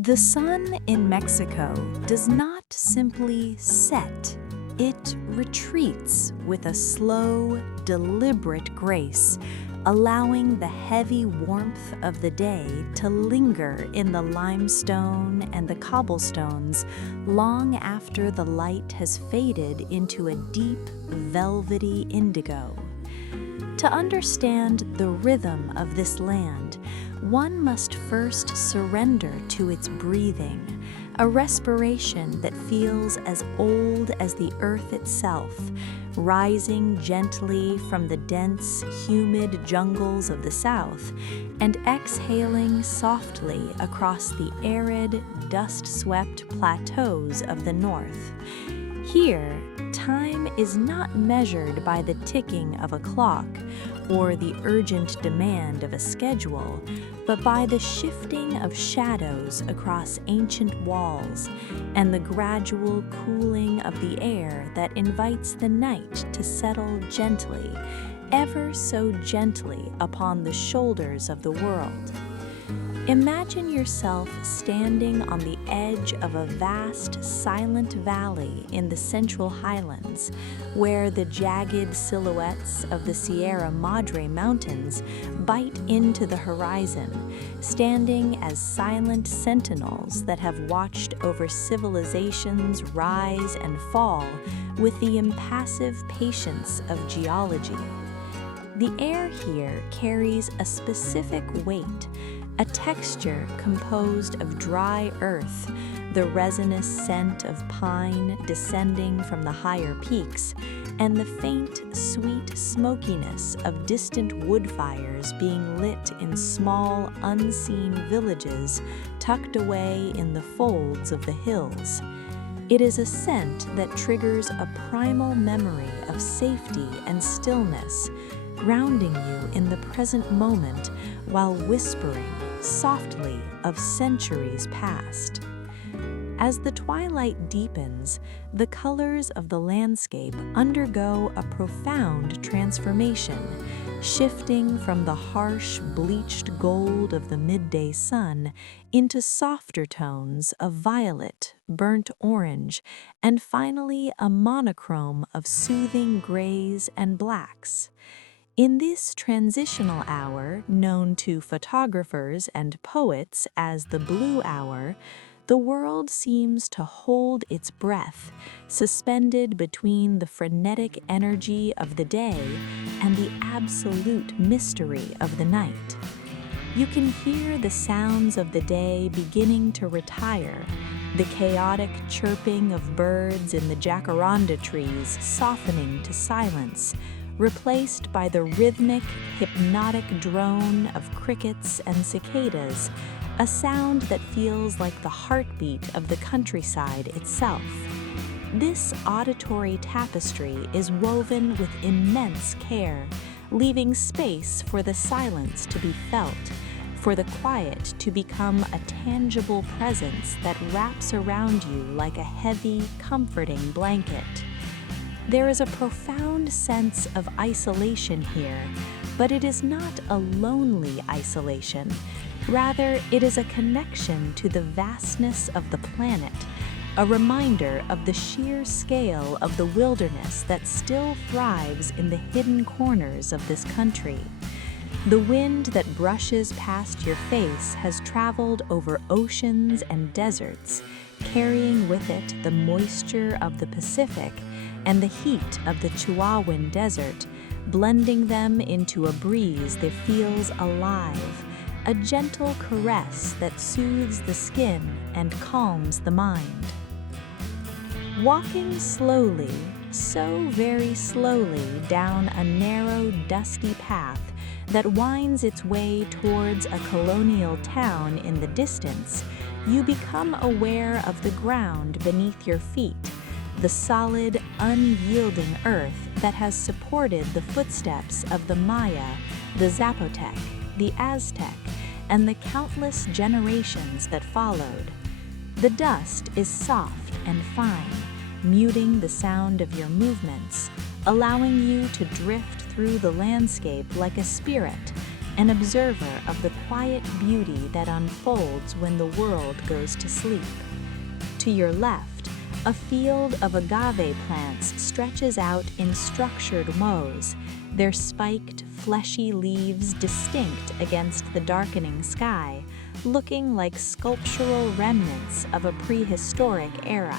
The sun in Mexico does not simply set, it retreats with a slow, deliberate grace, allowing the heavy warmth of the day to linger in the limestone and the cobblestones long after the light has faded into a deep, velvety indigo. To understand the rhythm of this land, one must first surrender to its breathing, a respiration that feels as old as the earth itself, rising gently from the dense, humid jungles of the south and exhaling softly across the arid, dust-swept plateaus of the north. Here, time is not measured by the ticking of a clock or the urgent demand of a schedule, but by the shifting of shadows across ancient walls and the gradual cooling of the air that invites the night to settle gently, ever so gently upon the shoulders of the world. Imagine yourself standing on the edge of a vast, silent valley in the Central Highlands, where the jagged silhouettes of the Sierra Madre mountains bite into the horizon, standing as silent sentinels that have watched over civilizations rise and fall with the impassive patience of geology. The air here carries a specific weight, a texture composed of dry earth, the resinous scent of pine descending from the higher peaks, and the faint, sweet smokiness of distant wood fires being lit in small, unseen villages tucked away in the folds of the hills. It is a scent that triggers a primal memory of safety and stillness, grounding you in the present moment while whispering softly of centuries past. As the twilight deepens, the colors of the landscape undergo a profound transformation, shifting from the harsh, bleached gold of the midday sun into softer tones of violet, burnt orange, and finally a monochrome of soothing grays and blacks. In this transitional hour, known to photographers and poets as the blue hour, the world seems to hold its breath, suspended between the frenetic energy of the day and the absolute mystery of the night. You can hear the sounds of the day beginning to retire, the chaotic chirping of birds in the jacaranda trees softening to silence, replaced by the rhythmic, hypnotic drone of crickets and cicadas, a sound that feels like the heartbeat of the countryside itself. This auditory tapestry is woven with immense care, leaving space for the silence to be felt, for the quiet to become a tangible presence that wraps around you like a heavy, comforting blanket. There is a profound sense of isolation here, but it is not a lonely isolation. Rather, it is a connection to the vastness of the planet, a reminder of the sheer scale of the wilderness that still thrives in the hidden corners of this country. The wind that brushes past your face has traveled over oceans and deserts, carrying with it the moisture of the Pacific and the heat of the Chihuahuan Desert, blending them into a breeze that feels alive, a gentle caress that soothes the skin and calms the mind. Walking slowly, so very slowly down a narrow, dusty path that winds its way towards a colonial town in the distance, you become aware of the ground beneath your feet, the solid, unyielding earth that has supported the footsteps of the Maya, the Zapotec, the Aztec, and the countless generations that followed. The dust is soft and fine, muting the sound of your movements, allowing you to drift through the landscape like a spirit, an observer of the quiet beauty that unfolds when the world goes to sleep. To your left, a field of agave plants stretches out in structured mows, their spiked, fleshy leaves distinct against the darkening sky, looking like sculptural remnants of a prehistoric era.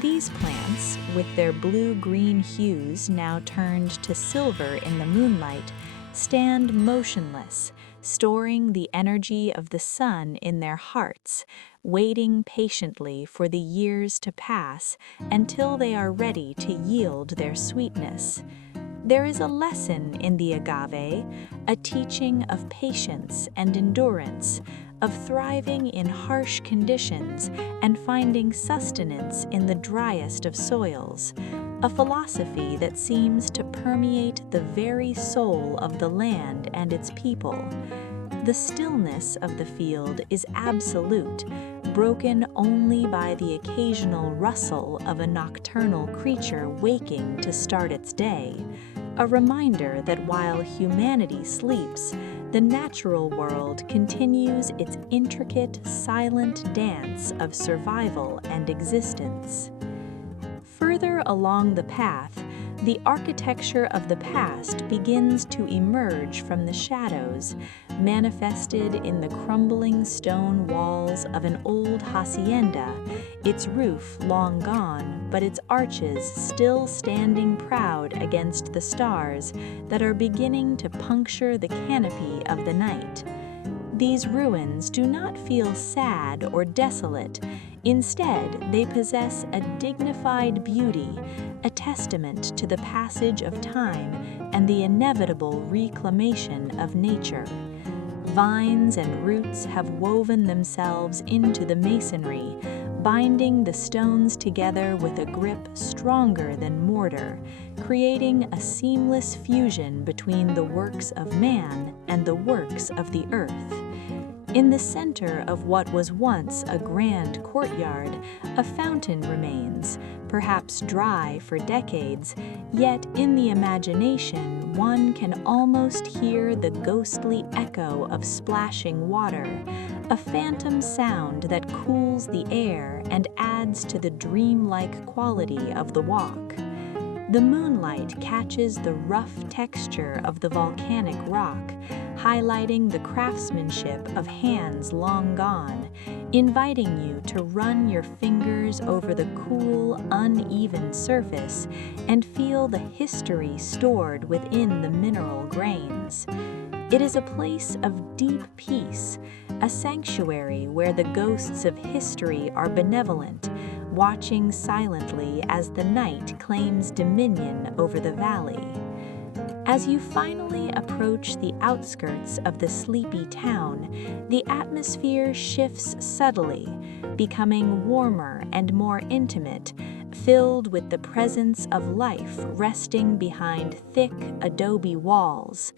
These plants, with their blue-green hues now turned to silver in the moonlight, stand motionless, storing the energy of the sun in their hearts, waiting patiently for the years to pass until they are ready to yield their sweetness. There is a lesson in the agave, a teaching of patience and endurance, of thriving in harsh conditions and finding sustenance in the driest of soils, a philosophy that seems to permeate the very soul of the land and its people. The stillness of the field is absolute, broken only by the occasional rustle of a nocturnal creature waking to start its day, a reminder that while humanity sleeps, the natural world continues its intricate, silent dance of survival and existence. Further along the path, the architecture of the past begins to emerge from the shadows, manifested in the crumbling stone walls of an old hacienda, its roof long gone, but its arches still standing proud against the stars that are beginning to puncture the canopy of the night. These ruins do not feel sad or desolate. Instead, they possess a dignified beauty, a testament to the passage of time and the inevitable reclamation of nature. Vines and roots have woven themselves into the masonry, binding the stones together with a grip stronger than mortar, creating a seamless fusion between the works of man and the works of the earth. In the center of what was once a grand courtyard, a fountain remains, perhaps dry for decades, yet in the imagination one can almost hear the ghostly echo of splashing water, a phantom sound that cools the air and adds to the dreamlike quality of the walk. The moonlight catches the rough texture of the volcanic rock, highlighting the craftsmanship of hands long gone, inviting you to run your fingers over the cool, uneven surface and feel the history stored within the mineral grains. It is a place of deep peace, a sanctuary where the ghosts of history are benevolent, watching silently as the night claims dominion over the valley. As you finally approach the outskirts of the sleepy town, the atmosphere shifts subtly, becoming warmer and more intimate, filled with the presence of life resting behind thick adobe walls.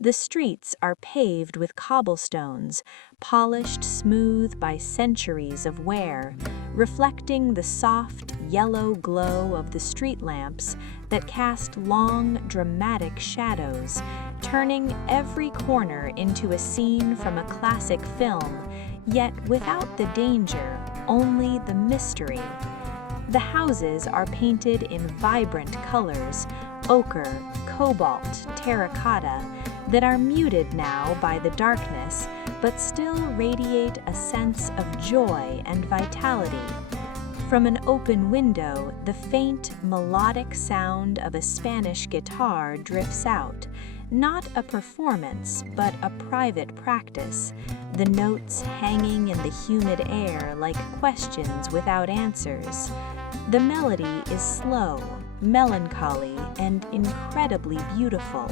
The streets are paved with cobblestones, polished smooth by centuries of wear, reflecting the soft, yellow glow of the street lamps that cast long, dramatic shadows, turning every corner into a scene from a classic film, yet without the danger, only the mystery. The houses are painted in vibrant colors, ochre, cobalt, terracotta, that are muted now by the darkness, but still radiate a sense of joy and vitality. From an open window, the faint, melodic sound of a Spanish guitar drifts out, not a performance, but a private practice, the notes hanging in the humid air like questions without answers. The melody is slow, melancholy, and incredibly beautiful,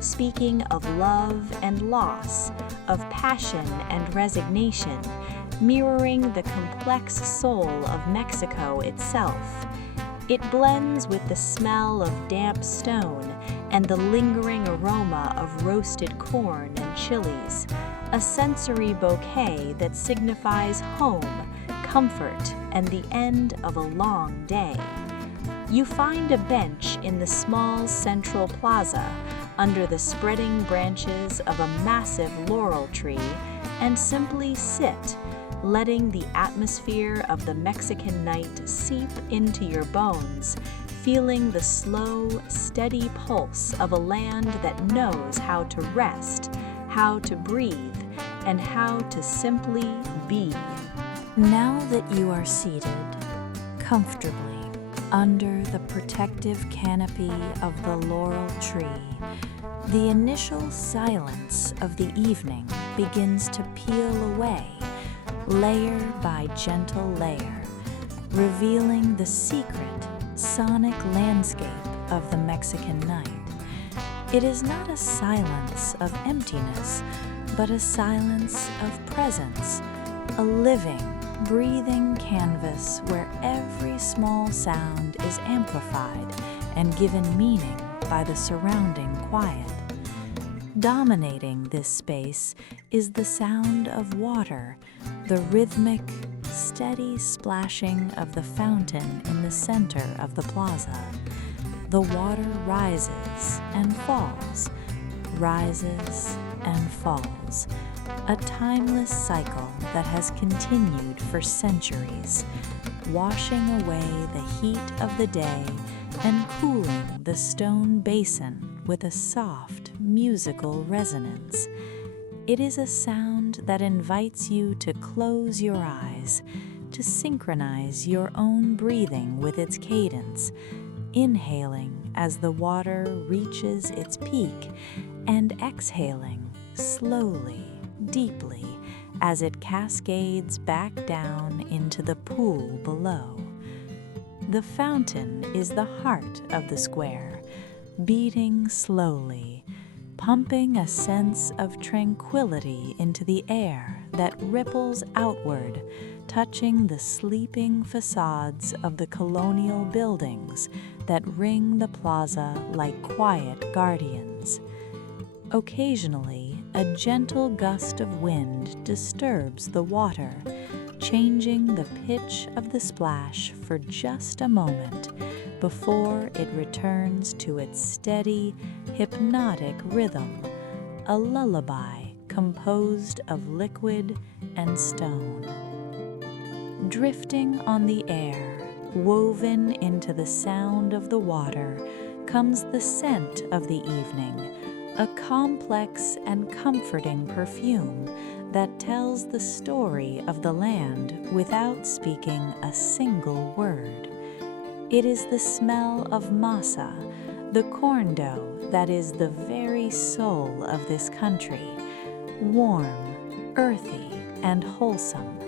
speaking of love and loss, of passion and resignation, mirroring the complex soul of Mexico itself. It blends with the smell of damp stone and the lingering aroma of roasted corn and chilies, a sensory bouquet that signifies home, comfort, and the end of a long day. You find a bench in the small central plaza, under the spreading branches of a massive laurel tree and simply sit, letting the atmosphere of the Mexican night seep into your bones, feeling the slow, steady pulse of a land that knows how to rest, how to breathe, and how to simply be. Now that you are seated comfortably under the protective canopy of the laurel tree, the initial silence of the evening begins to peel away, layer by gentle layer, revealing the secret sonic landscape of the Mexican night. It is not a silence of emptiness, but a silence of presence, a living, breathing canvas where every small sound is amplified and given meaning by the surrounding quiet. Dominating this space is the sound of water, the rhythmic, steady splashing of the fountain in the center of the plaza. The water rises and falls, rises and falls, a timeless cycle that has continued for centuries, washing away the heat of the day and cooling the stone basin with a soft, musical resonance. It is a sound that invites you to close your eyes, to synchronize your own breathing with its cadence, inhaling as the water reaches its peak and exhaling slowly, deeply, as it cascades back down into the pool below. The fountain is the heart of the square, beating slowly, pumping a sense of tranquility into the air that ripples outward, touching the sleeping facades of the colonial buildings that ring the plaza like quiet guardians. Occasionally, a gentle gust of wind disturbs the water, changing the pitch of the splash for just a moment before it returns to its steady, hypnotic rhythm, a lullaby composed of liquid and stone. Drifting on the air, woven into the sound of the water, comes the scent of the evening, a complex and comforting perfume that tells the story of the land without speaking a single word. It is the smell of masa, the corn dough that is the very soul of this country, warm, earthy, and wholesome.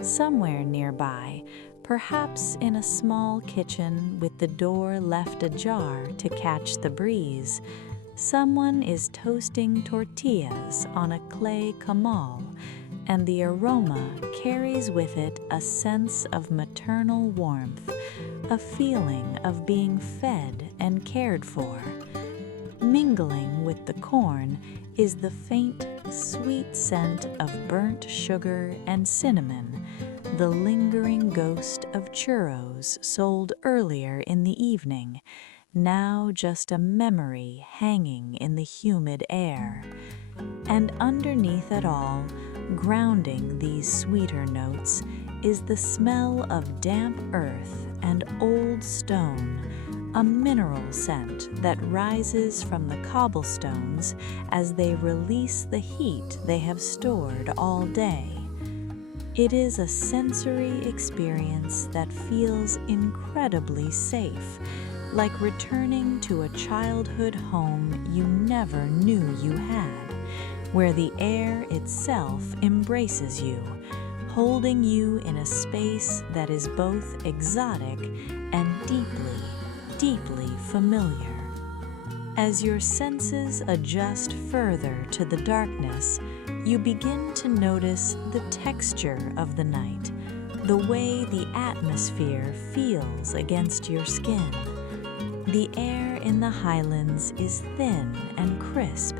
Somewhere nearby, perhaps in a small kitchen with the door left ajar to catch the breeze, someone is toasting tortillas on a clay comal, and the aroma carries with it a sense of maternal warmth, a feeling of being fed and cared for. Mingling with the corn is the faint, sweet scent of burnt sugar and cinnamon, the lingering ghost of churros sold earlier in the evening, now just a memory hanging in the humid air. And underneath it all, grounding these sweeter notes, is the smell of damp earth and old stone, a mineral scent that rises from the cobblestones as they release the heat they have stored all day. It is a sensory experience that feels incredibly safe, like returning to a childhood home you never knew you had, where the air itself embraces you, holding you in a space that is both exotic and deeply, deeply familiar. As your senses adjust further to the darkness, you begin to notice the texture of the night, the way the atmosphere feels against your skin. The air in the highlands is thin and crisp,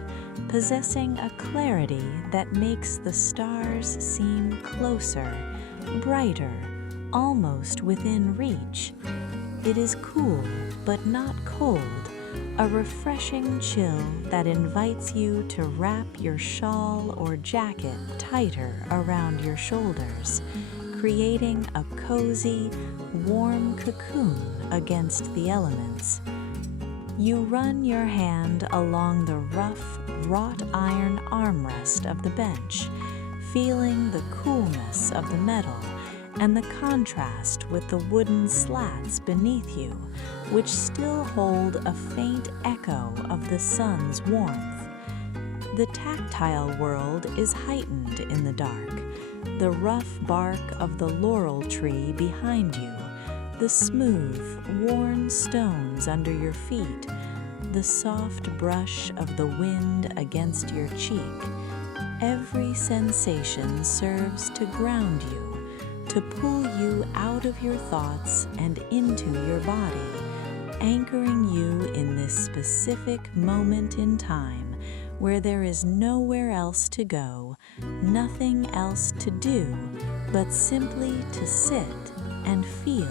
possessing a clarity that makes the stars seem closer, brighter, almost within reach. It is cool but not cold, a refreshing chill that invites you to wrap your shawl or jacket tighter around your shoulders, creating a cozy, warm cocoon against the elements. You run your hand along the rough, wrought iron armrest of the bench, feeling the coolness of the metal and the contrast with the wooden slats beneath you, which still hold a faint echo of the sun's warmth. The tactile world is heightened in the dark. The rough bark of the laurel tree behind you, the smooth, worn stones under your feet, the soft brush of the wind against your cheek. Every sensation serves to ground you, to pull you out of your thoughts and into your body, anchoring you in this specific moment in time where there is nowhere else to go, nothing else to do, but simply to sit and feel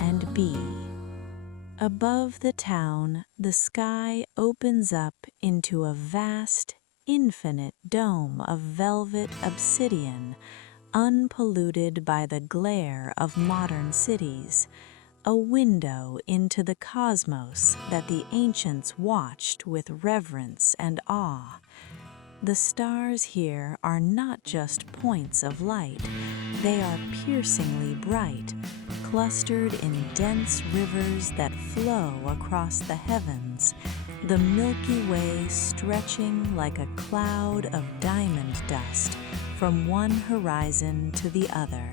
and be. Above the town, the sky opens up into a vast, infinite dome of velvet obsidian, unpolluted by the glare of modern cities, a window into the cosmos that the ancients watched with reverence and awe. The stars here are not just points of light, they are piercingly bright, clustered in dense rivers that flow across the heavens, the Milky Way stretching like a cloud of diamond dust from one horizon to the other.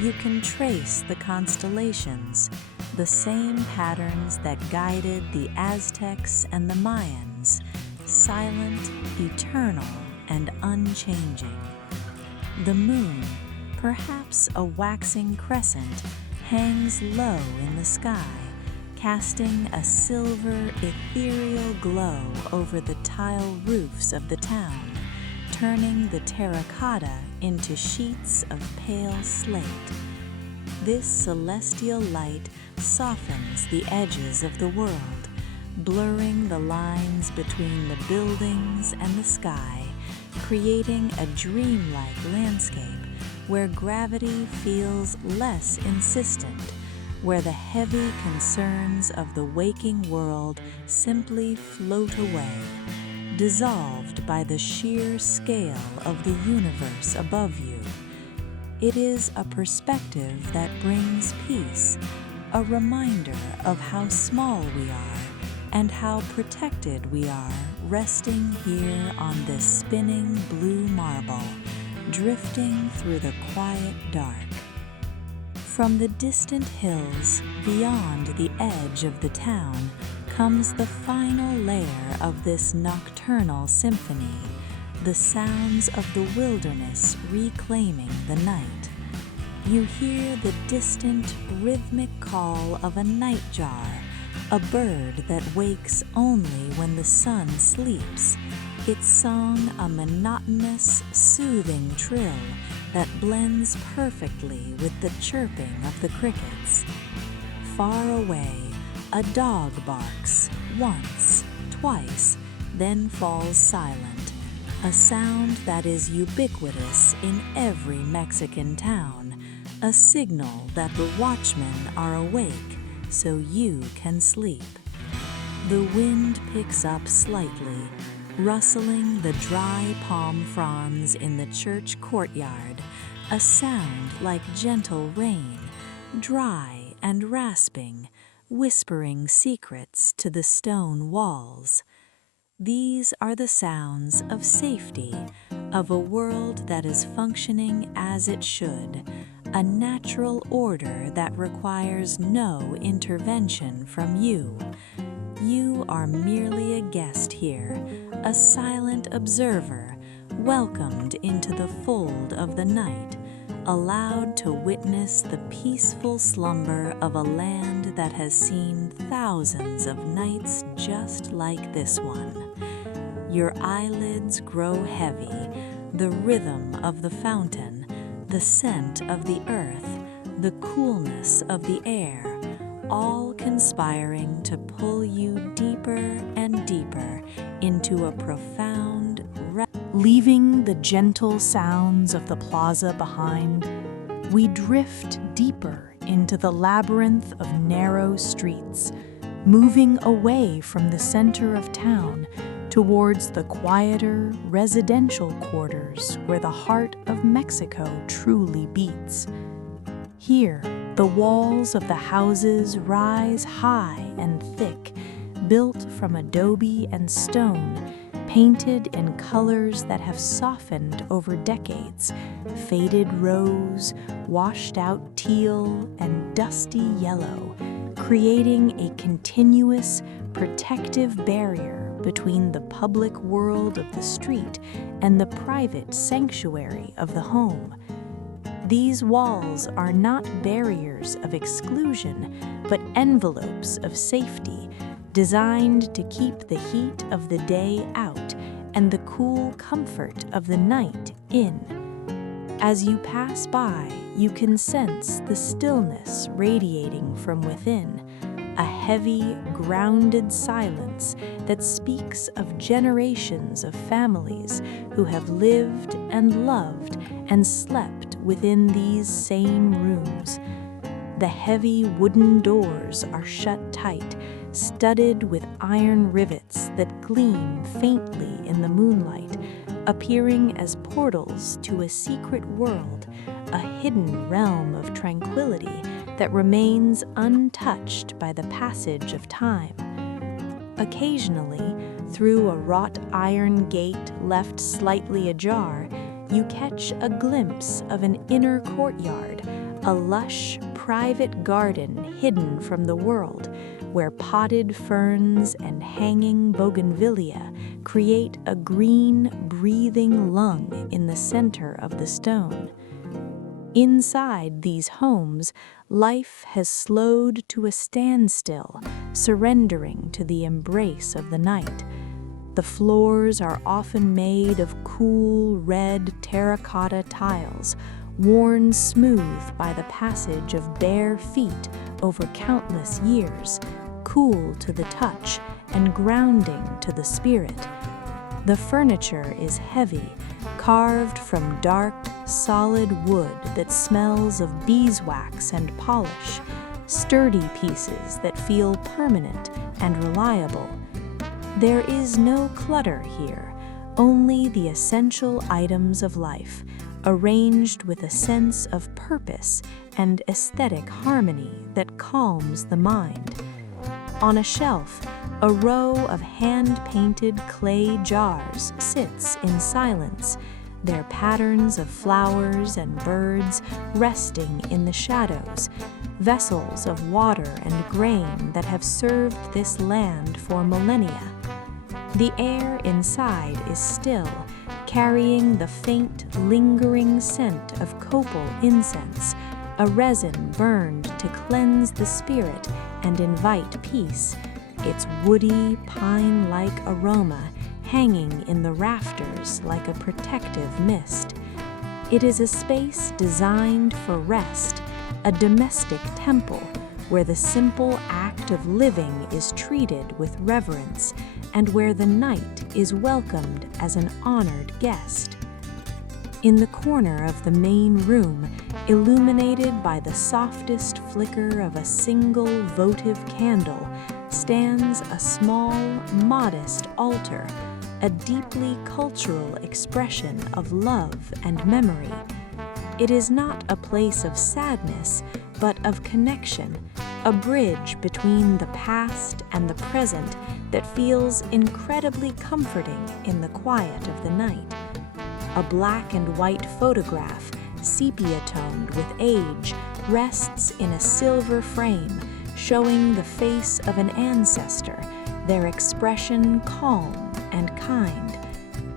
You can trace the constellations, the same patterns that guided the Aztecs and the Mayans, silent, eternal, and unchanging. The moon, perhaps a waxing crescent, hangs low in the sky, casting a silver, ethereal glow over the tile roofs of the town, turning the terracotta into sheets of pale slate. This celestial light softens the edges of the world, blurring the lines between the buildings and the sky, creating a dreamlike landscape where gravity feels less insistent, where the heavy concerns of the waking world simply float away, dissolved by the sheer scale of the universe above you. It is a perspective that brings peace, a reminder of how small we are and how protected we are resting here on this spinning blue marble, drifting through the quiet dark. From the distant hills beyond the edge of the town comes the final layer of this nocturnal symphony, the sounds of the wilderness reclaiming the night. You hear the distant, rhythmic call of a nightjar, a bird that wakes only when the sun sleeps, its song a monotonous, soothing trill that blends perfectly with the chirping of the crickets. Far away, a dog barks, once, twice, then falls silent, a sound that is ubiquitous in every Mexican town, a signal that the watchmen are awake so you can sleep. The wind picks up slightly, rustling the dry palm fronds in the church courtyard, a sound like gentle rain, dry and rasping, whispering secrets to the stone walls. These are the sounds of safety, of a world that is functioning as it should, a natural order that requires no intervention from you. You are merely a guest here, a silent observer, welcomed into the fold of the night, allowed to witness the peaceful slumber of a land that has seen thousands of nights just like this one. Your eyelids grow heavy, the rhythm of the fountain, the scent of the earth, the coolness of the air, all conspiring to pull you deeper and deeper into a profound leaving the gentle sounds of the plaza behind, we drift deeper into the labyrinth of narrow streets, moving away from the center of town towards the quieter residential quarters where the heart of Mexico truly beats. Here, the walls of the houses rise high and thick, built from adobe and stone, painted in colors that have softened over decades: faded rose, washed-out teal, and dusty yellow, creating a continuous, protective barrier between the public world of the street and the private sanctuary of the home. These walls are not barriers of exclusion, but envelopes of safety, designed to keep the heat of the day out and the cool comfort of the night in. As you pass by, you can sense the stillness radiating from within, a heavy, grounded silence that speaks of generations of families who have lived and loved and slept within these same rooms. The heavy wooden doors are shut tight, studded with iron rivets that gleam faintly in the moonlight, appearing as portals to a secret world, a hidden realm of tranquility that remains untouched by the passage of time. Occasionally, through a wrought iron gate left slightly ajar, you catch a glimpse of an inner courtyard, a lush, private garden hidden from the world, where potted ferns and hanging bougainvillea create a green, breathing lung in the center of the stone. Inside these homes, life has slowed to a standstill, surrendering to the embrace of the night. The floors are often made of cool, red terracotta tiles, worn smooth by the passage of bare feet over countless years, cool to the touch and grounding to the spirit. The furniture is heavy, carved from dark, solid wood that smells of beeswax and polish, sturdy pieces that feel permanent and reliable. There is no clutter here, only the essential items of life, arranged with a sense of purpose and aesthetic harmony that calms the mind. On a shelf, a row of hand-painted clay jars sits in silence, their patterns of flowers and birds resting in the shadows, vessels of water and grain that have served this land for millennia. The air inside is still, carrying the faint, lingering scent of copal incense, a resin burned to cleanse the spirit and invite peace, its woody, pine-like aroma hanging in the rafters like a protective mist. It is a space designed for rest, a domestic temple where the simple act of living is treated with reverence and where the night is welcomed as an honored guest. In the corner of the main room, illuminated by the softest flicker of a single votive candle, stands a small, modest altar, a deeply cultural expression of love and memory. It is not a place of sadness, but of connection, a bridge between the past and the present that feels incredibly comforting in the quiet of the night. A black and white photograph, sepia-toned with age, rests in a silver frame, showing the face of an ancestor, their expression calm and kind.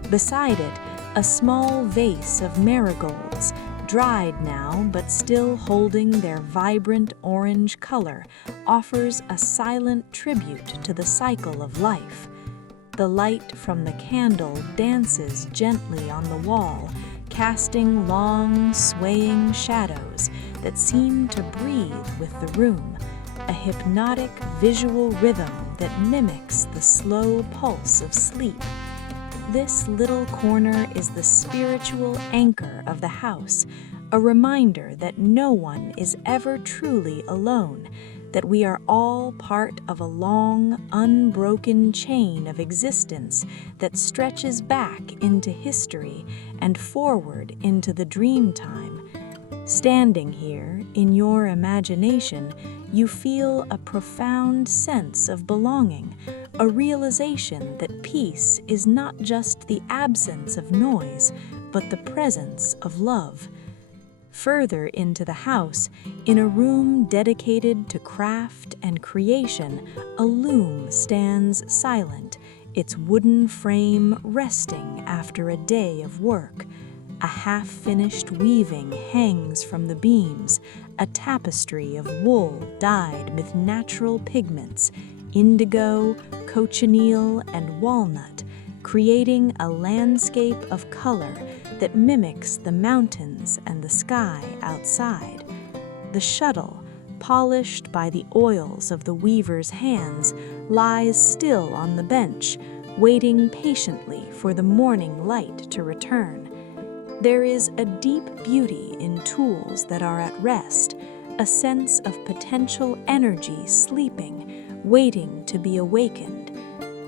Beside it, a small vase of marigolds, dried now but still holding their vibrant orange color, offers a silent tribute to the cycle of life. The light from the candle dances gently on the wall, casting long, swaying shadows that seem to breathe with the room, a hypnotic visual rhythm that mimics the slow pulse of sleep. This little corner is the spiritual anchor of the house, a reminder that no one is ever truly alone, that we are all part of a long, unbroken chain of existence that stretches back into history and forward into the dream time. Standing here, in your imagination, you feel a profound sense of belonging, a realization that peace is not just the absence of noise, but the presence of love. Further into the house, in a room dedicated to craft and creation, a loom stands silent, its wooden frame resting after a day of work. A half-finished weaving hangs from the beams, a tapestry of wool dyed with natural pigments, indigo, cochineal, and walnut, creating a landscape of color that mimics the mountains and the sky outside. The shuttle, polished by the oils of the weaver's hands, lies still on the bench, waiting patiently for the morning light to return. There is a deep beauty in tools that are at rest, a sense of potential energy sleeping, waiting to be awakened.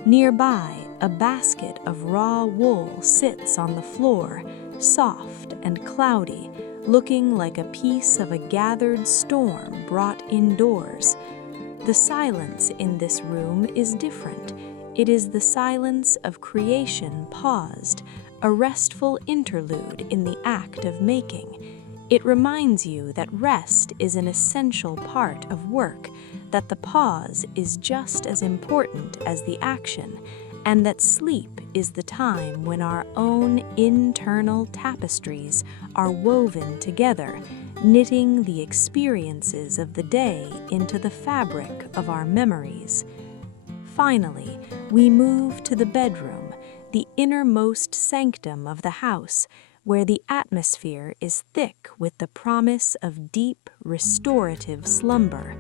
Nearby, a basket of raw wool sits on the floor, soft and cloudy, looking like a piece of a gathered storm brought indoors. The silence in this room is different. It is the silence of creation paused, a restful interlude in the act of making. It reminds you that rest is an essential part of work, that the pause is just as important as the action, and that sleep is the time when our own internal tapestries are woven together, knitting the experiences of the day into the fabric of our memories. Finally, we move to the bedroom, the innermost sanctum of the house, where the atmosphere is thick with the promise of deep, restorative slumber.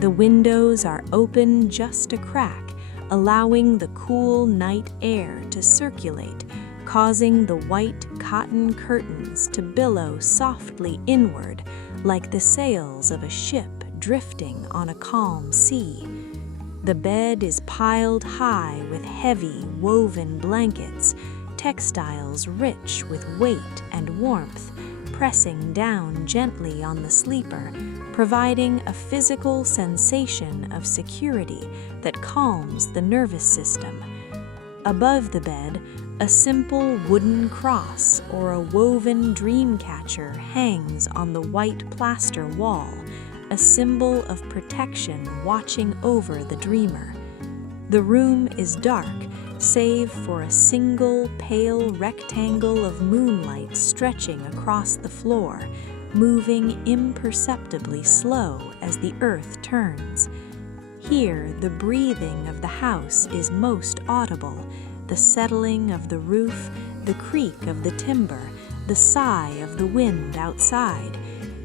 The windows are open just a crack, allowing the cool night air to circulate, causing the white cotton curtains to billow softly inward, like the sails of a ship drifting on a calm sea. The bed is piled high with heavy, woven blankets, textiles rich with weight and warmth, pressing down gently on the sleeper, providing a physical sensation of security that calms the nervous system. Above the bed, a simple wooden cross or a woven dream catcher hangs on the white plaster wall, a symbol of protection watching over the dreamer. The room is dark, save for a single pale rectangle of moonlight stretching across the floor, moving imperceptibly slow as the earth turns. Here, the breathing of the house is most audible, the settling of the roof, the creak of the timber, the sigh of the wind outside.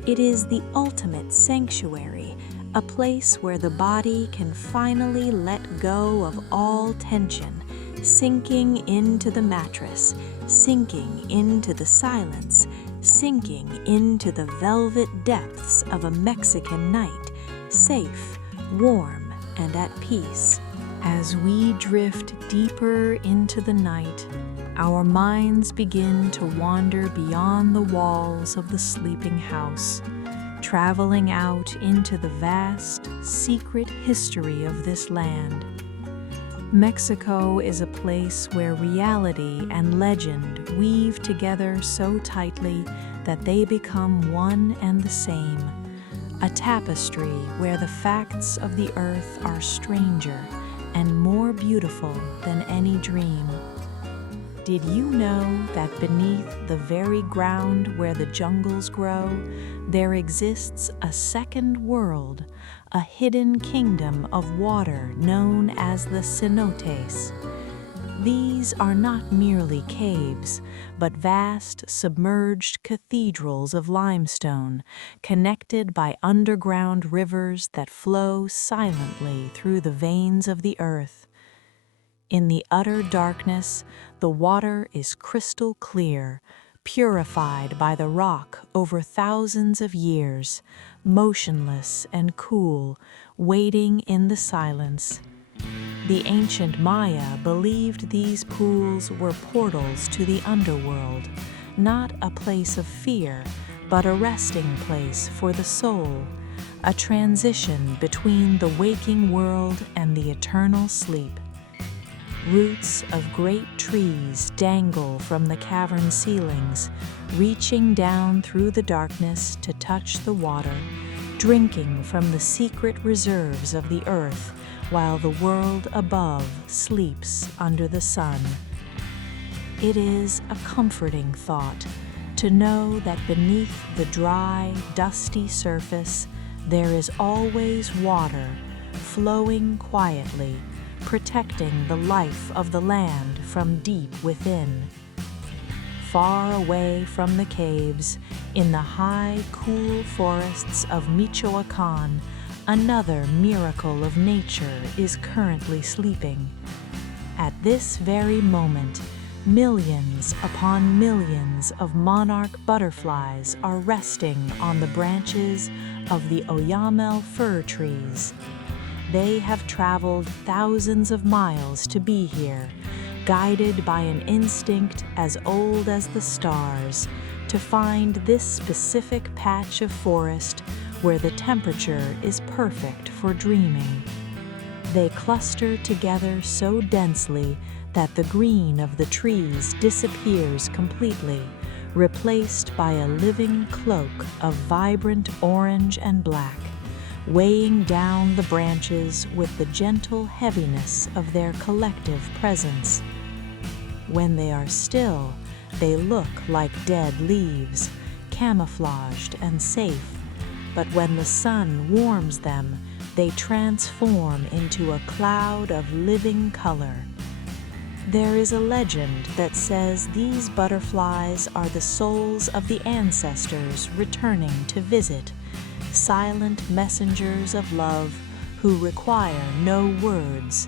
It is the ultimate sanctuary, a place where the body can finally let go of all tension, sinking into the mattress, sinking into the silence, sinking into the velvet depths of a Mexican night, safe, warm, and at peace. As we drift deeper into the night, our minds begin to wander beyond the walls of the sleeping house, traveling out into the vast, secret history of this land. Mexico is a place where reality and legend weave together so tightly that they become one and the same. A tapestry where the facts of the earth are stranger and more beautiful than any dream. Did you know that beneath the very ground where the jungles grow, there exists a second world, a hidden kingdom of water known as the cenotes? These are not merely caves, but vast submerged cathedrals of limestone, connected by underground rivers that flow silently through the veins of the earth. In the utter darkness, the water is crystal clear, purified by the rock over thousands of years, motionless and cool, waiting in the silence. The ancient Maya believed these pools were portals to the underworld, not a place of fear, but a resting place for the soul, a transition between the waking world and the eternal sleep. Roots of great trees dangle from the cavern ceilings, reaching down through the darkness to touch the water, drinking from the secret reserves of the earth, while the world above sleeps under the sun. It is a comforting thought to know that beneath the dry, dusty surface there is always water, flowing quietly, protecting the life of the land from deep within. Far away from the caves, in the high, cool forests of Michoacan, another miracle of nature is currently sleeping. At this very moment, millions upon millions of monarch butterflies are resting on the branches of the oyamel fir trees. They have traveled thousands of miles to be here, guided by an instinct as old as the stars, to find this specific patch of forest where the temperature is perfect for dreaming. They cluster together so densely that the green of the trees disappears completely, replaced by a living cloak of vibrant orange and black, weighing down the branches with the gentle heaviness of their collective presence. When they are still, they look like dead leaves, camouflaged and safe. But when the sun warms them, they transform into a cloud of living color. There is a legend that says these butterflies are the souls of the ancestors returning to visit, silent messengers of love who require no words.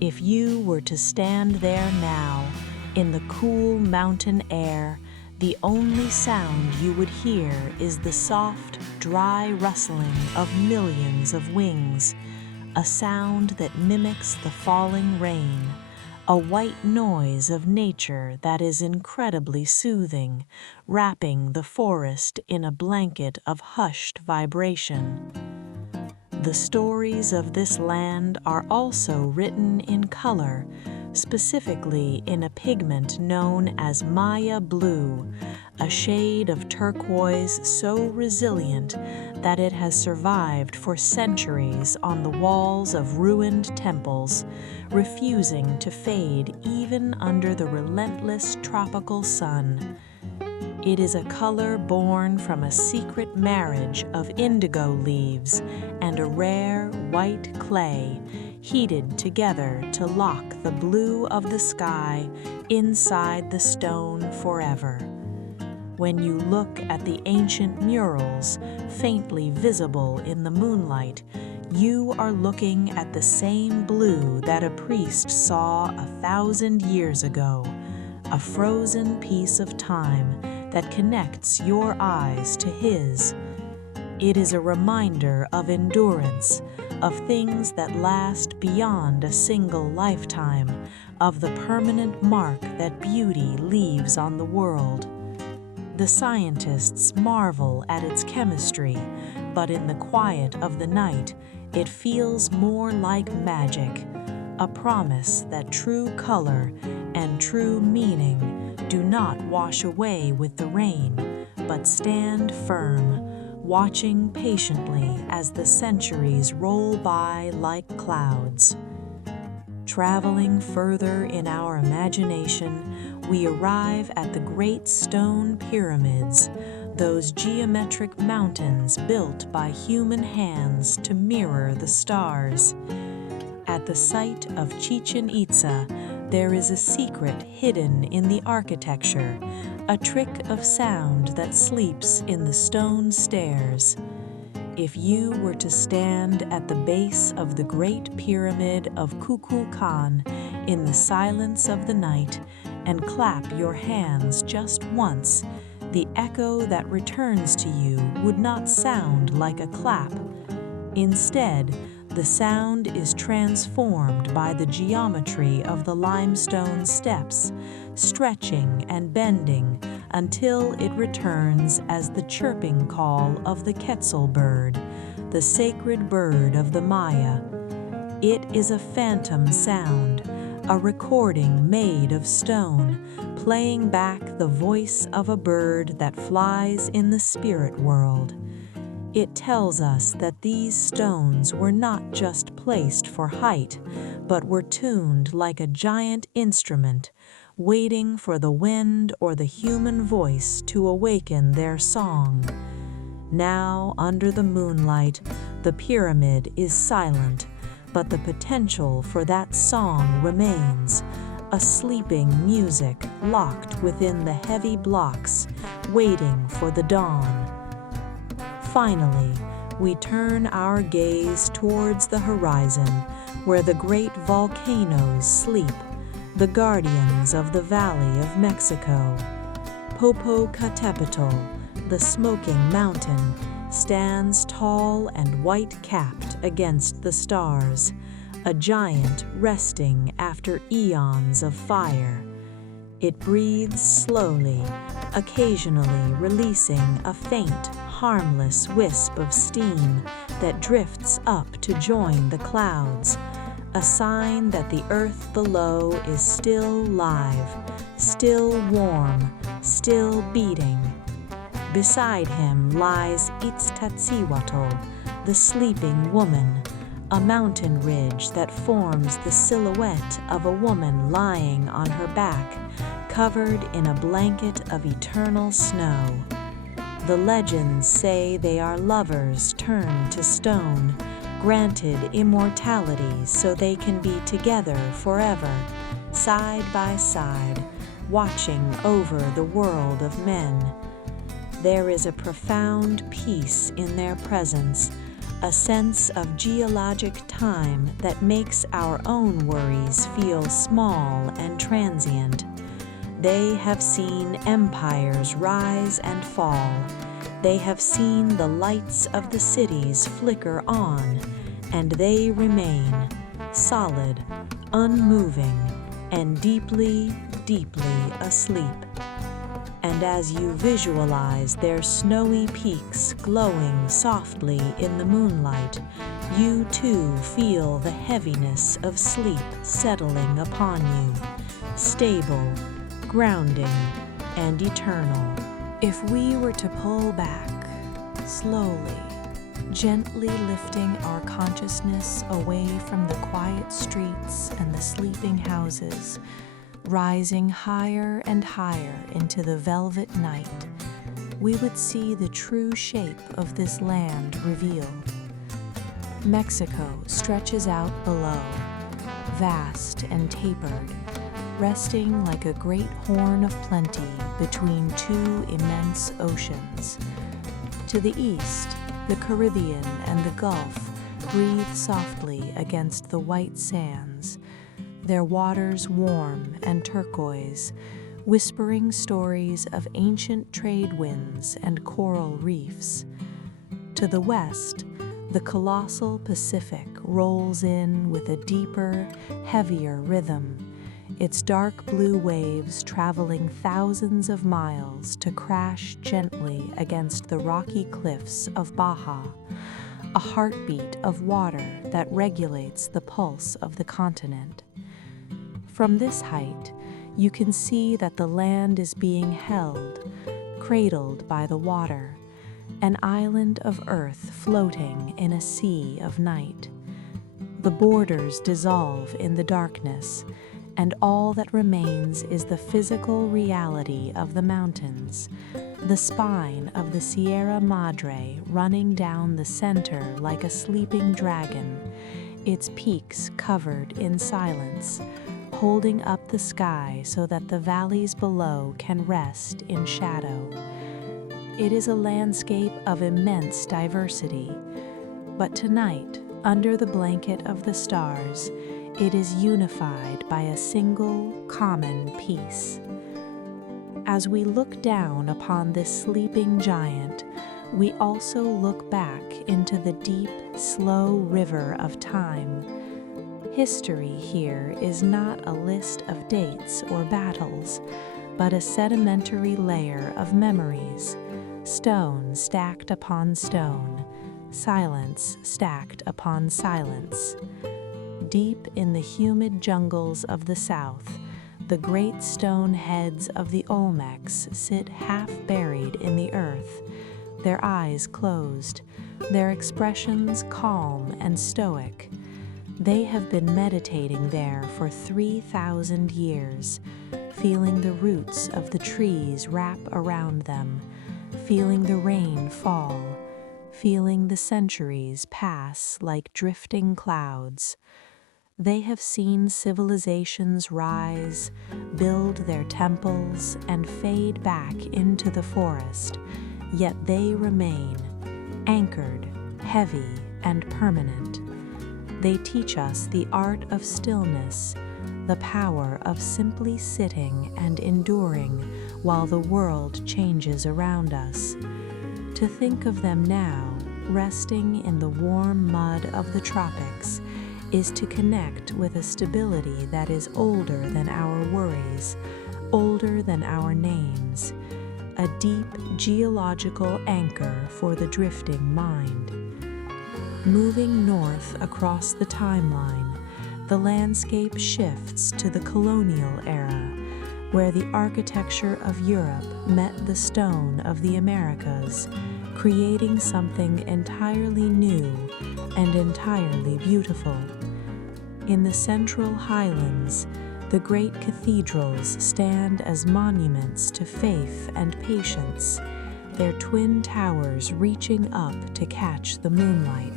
If you were to stand there now, in the cool mountain air, the only sound you would hear is the soft, dry rustling of millions of wings, a sound that mimics the falling rain, a white noise of nature that is incredibly soothing, wrapping the forest in a blanket of hushed vibration. The stories of this land are also written in color, specifically in a pigment known as Maya blue, a shade of turquoise so resilient that it has survived for centuries on the walls of ruined temples, refusing to fade even under the relentless tropical sun. It is a color born from a secret marriage of indigo leaves and a rare white clay, heated together to lock the blue of the sky inside the stone forever. When you look at the ancient murals, faintly visible in the moonlight, you are looking at the same blue that a priest saw 1,000 years ago, a frozen piece of time that connects your eyes to his. It is a reminder of endurance, of things that last beyond a single lifetime, of the permanent mark that beauty leaves on the world. The scientists marvel at its chemistry, but in the quiet of the night, it feels more like magic, a promise that true color and true meaning do not wash away with the rain, but stand firm, watching patiently as the centuries roll by like clouds. Traveling further in our imagination, we arrive at the great stone pyramids, those geometric mountains built by human hands to mirror the stars. At the site of Chichen Itza, There is a secret hidden in the architecture, a trick of sound that sleeps in the stone stairs. If you were to stand at the base of the Great Pyramid of Kukulkan in the silence of the night and clap your hands just once, the echo that returns to you would not sound like a clap. Instead, the sound is transformed by the geometry of the limestone steps, stretching and bending until it returns as the chirping call of the quetzal bird, the sacred bird of the Maya. It is a phantom sound, a recording made of stone, playing back the voice of a bird that flies in the spirit world. It tells us that these stones were not just placed for height, but were tuned like a giant instrument, waiting for the wind or the human voice to awaken their song. Now, under the moonlight, the pyramid is silent, but the potential for that song remains, a sleeping music locked within the heavy blocks, waiting for the dawn. Finally, we turn our gaze towards the horizon, where the great volcanoes sleep, the guardians of the Valley of Mexico. Popocatépetl, the smoking mountain, stands tall and white-capped against the stars, a giant resting after eons of fire. It breathes slowly, occasionally releasing a faint, harmless wisp of steam that drifts up to join the clouds, a sign that the earth below is still live, still warm, still beating. Beside him lies Itztatzíhuatl, the sleeping woman, a mountain ridge that forms the silhouette of a woman lying on her back, covered in a blanket of eternal snow. The legends say they are lovers turned to stone, granted immortality so they can be together forever, side by side, watching over the world of men. There is a profound peace in their presence, a sense of geologic time that makes our own worries feel small and transient. They have seen empires rise and fall. They have seen the lights of the cities flicker on, and they remain solid, unmoving, and deeply, deeply asleep. And as you visualize their snowy peaks glowing softly in the moonlight, you too feel the heaviness of sleep settling upon you, stable, grounding, and eternal. If we were to pull back, slowly, gently lifting our consciousness away from the quiet streets and the sleeping houses, rising higher and higher into the velvet night, we would see the true shape of this land revealed. Mexico stretches out below, vast and tapered, resting like a great horn of plenty between two immense oceans. To the east, the Caribbean and the Gulf breathe softly against the white sands, their waters warm and turquoise, whispering stories of ancient trade winds and coral reefs. To the west, the colossal Pacific rolls in with a deeper, heavier rhythm, its dark blue waves traveling thousands of miles to crash gently against the rocky cliffs of Baja, a heartbeat of water that regulates the pulse of the continent. From this height, you can see that the land is being held, cradled by the water, an island of earth floating in a sea of night. The borders dissolve in the darkness, and all that remains is the physical reality of the mountains, the spine of the Sierra Madre running down the center like a sleeping dragon, its peaks covered in silence, holding up the sky so that the valleys below can rest in shadow. It is a landscape of immense diversity, but tonight, under the blanket of the stars, it is unified by a single common peace. As we look down upon this sleeping giant, we also look back into the deep, slow river of time. History here is not a list of dates or battles, but a sedimentary layer of memories, stone stacked upon stone, silence stacked upon silence. Deep in the humid jungles of the south, the great stone heads of the Olmecs sit half buried in the earth, their eyes closed, their expressions calm and stoic. They have been meditating there for 3,000 years, feeling the roots of the trees wrap around them, feeling the rain fall, feeling the centuries pass like drifting clouds. They have seen civilizations rise, build their temples, and fade back into the forest, yet they remain, anchored, heavy, and permanent. They teach us the art of stillness, the power of simply sitting and enduring while the world changes around us. To think of them now, resting in the warm mud of the tropics, is to connect with a stability that is older than our worries, older than our names, a deep geological anchor for the drifting mind. Moving north across the timeline, the landscape shifts to the colonial era, where the architecture of Europe met the stone of the Americas, creating something entirely new and entirely beautiful. In the central highlands, the great cathedrals stand as monuments to faith and patience, their twin towers reaching up to catch the moonlight.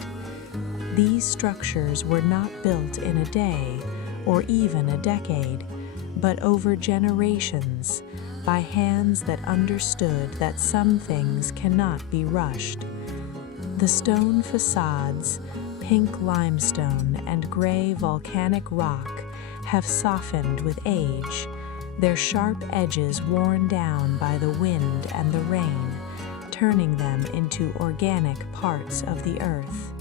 These structures were not built in a day or even a decade, but over generations, by hands that understood that some things cannot be rushed. The stone facades, pink limestone and gray volcanic rock, have softened with age, their sharp edges worn down by the wind and the rain, turning them into organic parts of the earth.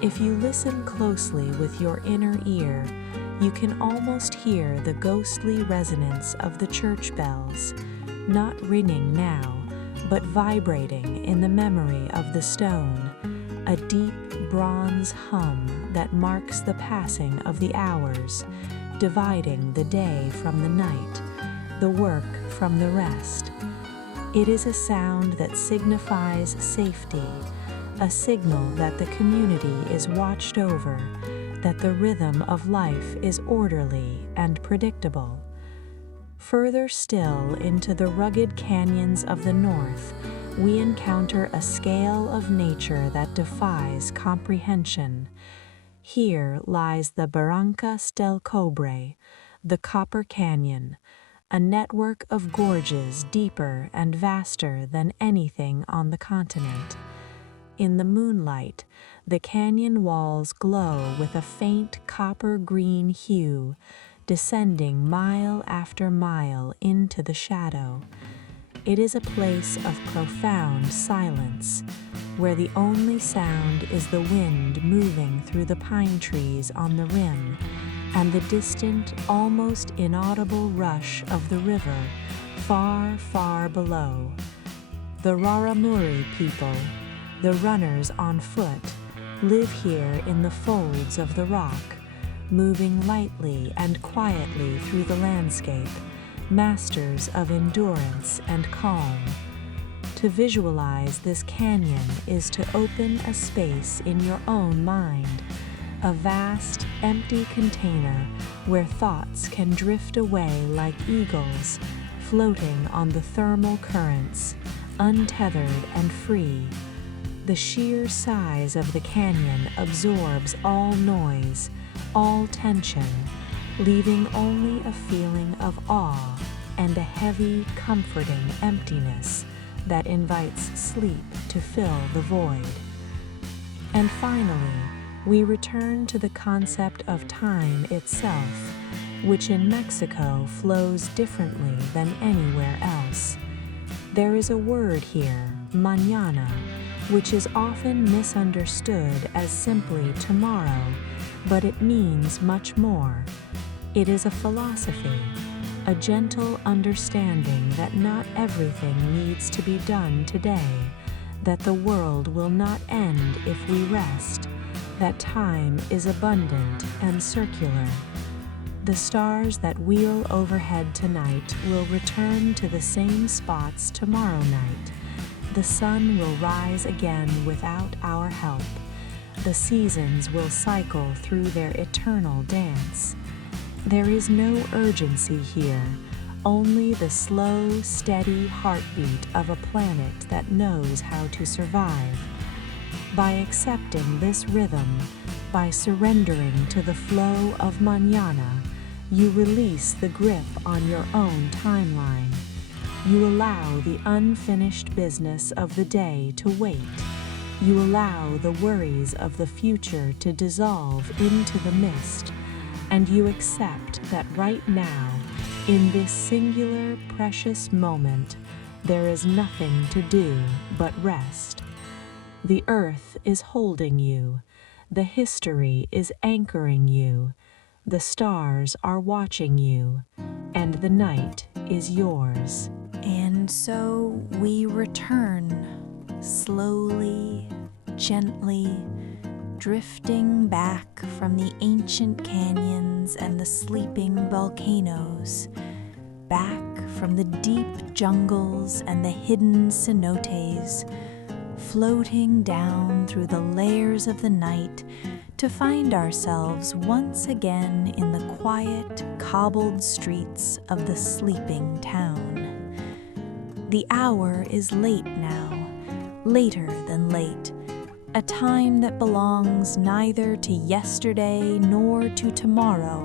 If you listen closely with your inner ear, you can almost hear the ghostly resonance of the church bells, not ringing now, but vibrating in the memory of the stone, a deep bronze hum that marks the passing of the hours, dividing the day from the night, the work from the rest. It is a sound that signifies safety, a signal that the community is watched over, that the rhythm of life is orderly and predictable. Further still into the rugged canyons of the north, we encounter a scale of nature that defies comprehension. Here lies the Barrancas del Cobre, the Copper Canyon, a network of gorges deeper and vaster than anything on the continent. In the moonlight, the canyon walls glow with a faint copper-green hue, descending mile after mile into the shadow. It is a place of profound silence, where the only sound is the wind moving through the pine trees on the rim, and the distant, almost inaudible rush of the river far, far below. The Raramuri people, the runners on foot, live here in the folds of the rock, moving lightly and quietly through the landscape, masters of endurance and calm. To visualize this canyon is to open a space in your own mind, a vast, empty container where thoughts can drift away like eagles, floating on the thermal currents, untethered and free. The sheer size of the canyon absorbs all noise, all tension, leaving only a feeling of awe and a heavy, comforting emptiness that invites sleep to fill the void. And finally, we return to the concept of time itself, which in Mexico flows differently than anywhere else. There is a word here, mañana, which is often misunderstood as simply tomorrow, but it means much more. It is a philosophy, a gentle understanding that not everything needs to be done today, that the world will not end if we rest, that time is abundant and circular. The stars that wheel overhead tonight will return to the same spots tomorrow night. The sun will rise again without our help. The seasons will cycle through their eternal dance. There is no urgency here, only the slow, steady heartbeat of a planet that knows how to survive. By accepting this rhythm, by surrendering to the flow of mañana, you release the grip on your own timeline. You allow the unfinished business of the day to wait. You allow the worries of the future to dissolve into the mist, and you accept that right now, in this singular, precious moment, there is nothing to do but rest. The earth is holding you. The history is anchoring you. The stars are watching you, and the night is yours. And so we return, slowly, gently, drifting back from the ancient canyons and the sleeping volcanoes, back from the deep jungles and the hidden cenotes, floating down through the layers of the night to find ourselves once again in the quiet, cobbled streets of the sleeping town. The hour is late now, later than late, a time that belongs neither to yesterday nor to tomorrow,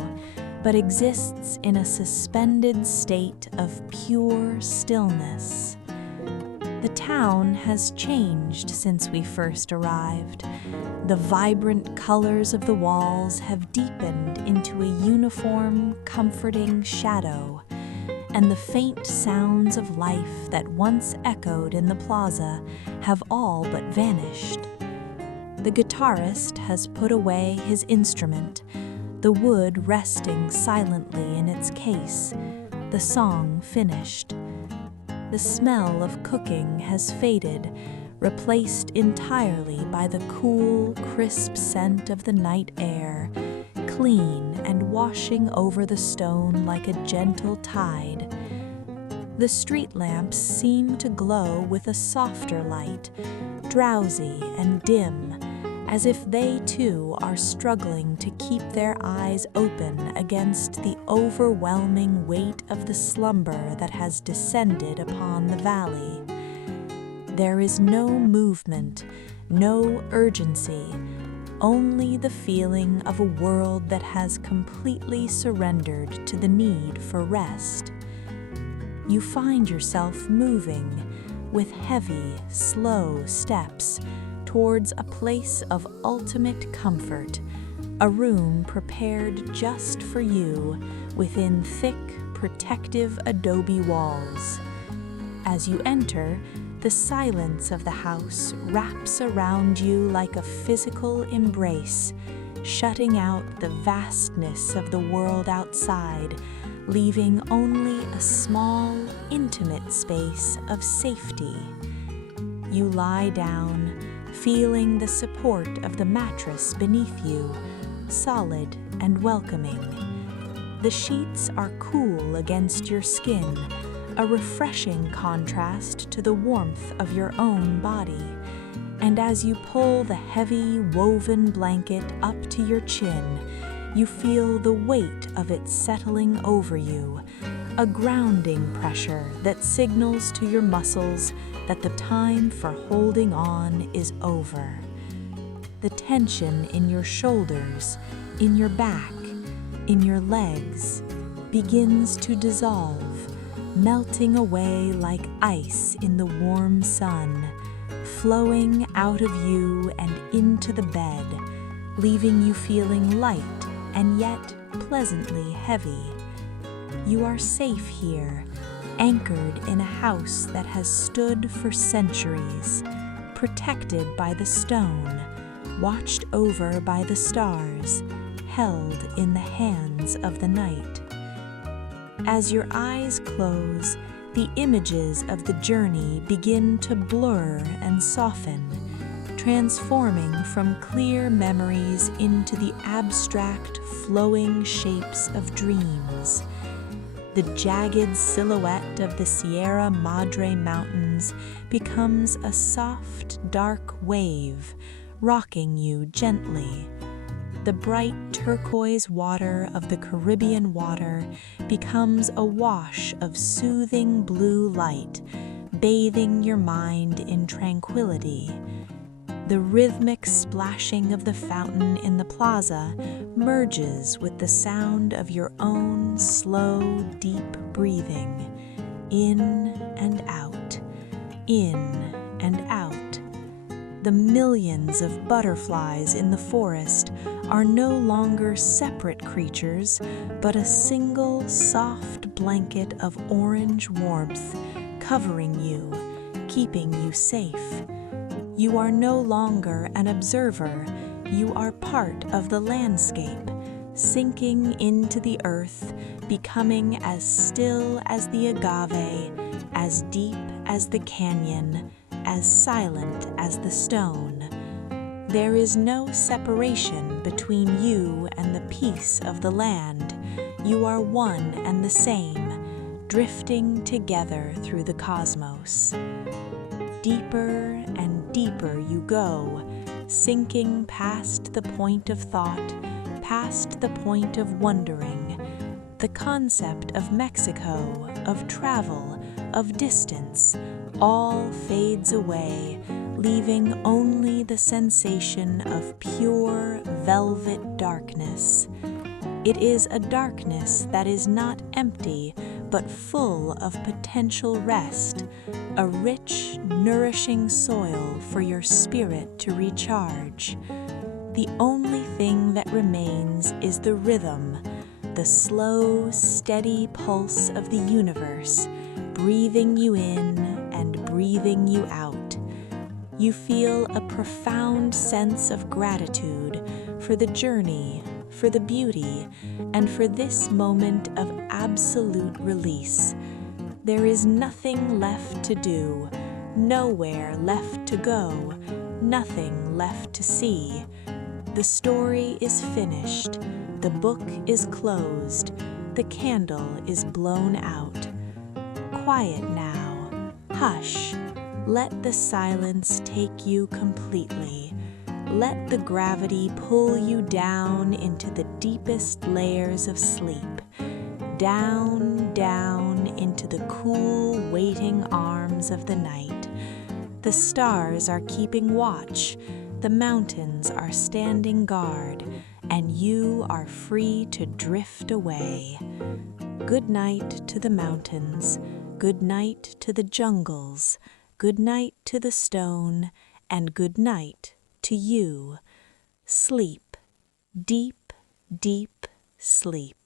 but exists in a suspended state of pure stillness. The town has changed since we first arrived. The vibrant colors of the walls have deepened into a uniform, comforting shadow, and the faint sounds of life that once echoed in the plaza have all but vanished. The guitarist has put away his instrument, the wood resting silently in its case, the song finished. The smell of cooking has faded, replaced entirely by the cool, crisp scent of the night air, clean and washing over the stone like a gentle tide. The street lamps seem to glow with a softer light, drowsy and dim, as if they too are struggling to keep their eyes open against the overwhelming weight of the slumber that has descended upon the valley. There is no movement, no urgency, only the feeling of a world that has completely surrendered to the need for rest. You find yourself moving with heavy, slow steps towards a place of ultimate comfort, a room prepared just for you within thick, protective adobe walls. As you enter, the silence of the house wraps around you like a physical embrace, shutting out the vastness of the world outside, leaving only a small, intimate space of safety. You lie down, feeling the support of the mattress beneath you, solid and welcoming. The sheets are cool against your skin, a refreshing contrast to the warmth of your own body. And as you pull the heavy, woven blanket up to your chin, you feel the weight of it settling over you, a grounding pressure that signals to your muscles that the time for holding on is over. The tension in your shoulders, in your back, in your legs begins to dissolve, melting away like ice in the warm sun, flowing out of you and into the bed, leaving you feeling light and yet pleasantly heavy. You are safe here, anchored in a house that has stood for centuries, protected by the stone, watched over by the stars, held in the hands of the night. As your eyes close, the images of the journey begin to blur and soften, transforming from clear memories into the abstract, flowing shapes of dreams. The jagged silhouette of the Sierra Madre mountains becomes a soft, dark wave, rocking you gently. The bright turquoise water of the Caribbean water becomes a wash of soothing blue light, bathing your mind in tranquility. The rhythmic splashing of the fountain in the plaza merges with the sound of your own slow, deep breathing, in and out, in and out. The millions of butterflies in the forest are no longer separate creatures, but a single soft blanket of orange warmth covering you, keeping you safe. You are no longer an observer, you are part of the landscape, sinking into the earth, becoming as still as the agave, as deep as the canyon, as silent as the stone. There is no separation between you and the peace of the land. You are one and the same, drifting together through the cosmos. Deeper and deeper you go, sinking past the point of thought, past the point of wondering. The concept of Mexico, of travel, of distance, all fades away, leaving only the sensation of pure velvet darkness. It is a darkness that is not empty, but full of potential rest, a rich, nourishing soil for your spirit to recharge. The only thing that remains is the rhythm, the slow, steady pulse of the universe, breathing you in and breathing you out. You feel a profound sense of gratitude for the journey, for the beauty, and for this moment of absolute release. There is nothing left to do, nowhere left to go, nothing left to see. The story is finished, the book is closed, the candle is blown out. Quiet now, hush, let the silence take you completely. Let the gravity pull you down into the deepest layers of sleep, down, down into the cool, waiting arms of the night. The stars are keeping watch, the mountains are standing guard, and you are free to drift away. Good night to the mountains, good night to the jungles, good night to the stone, and good night to you. Sleep, deep, deep sleep.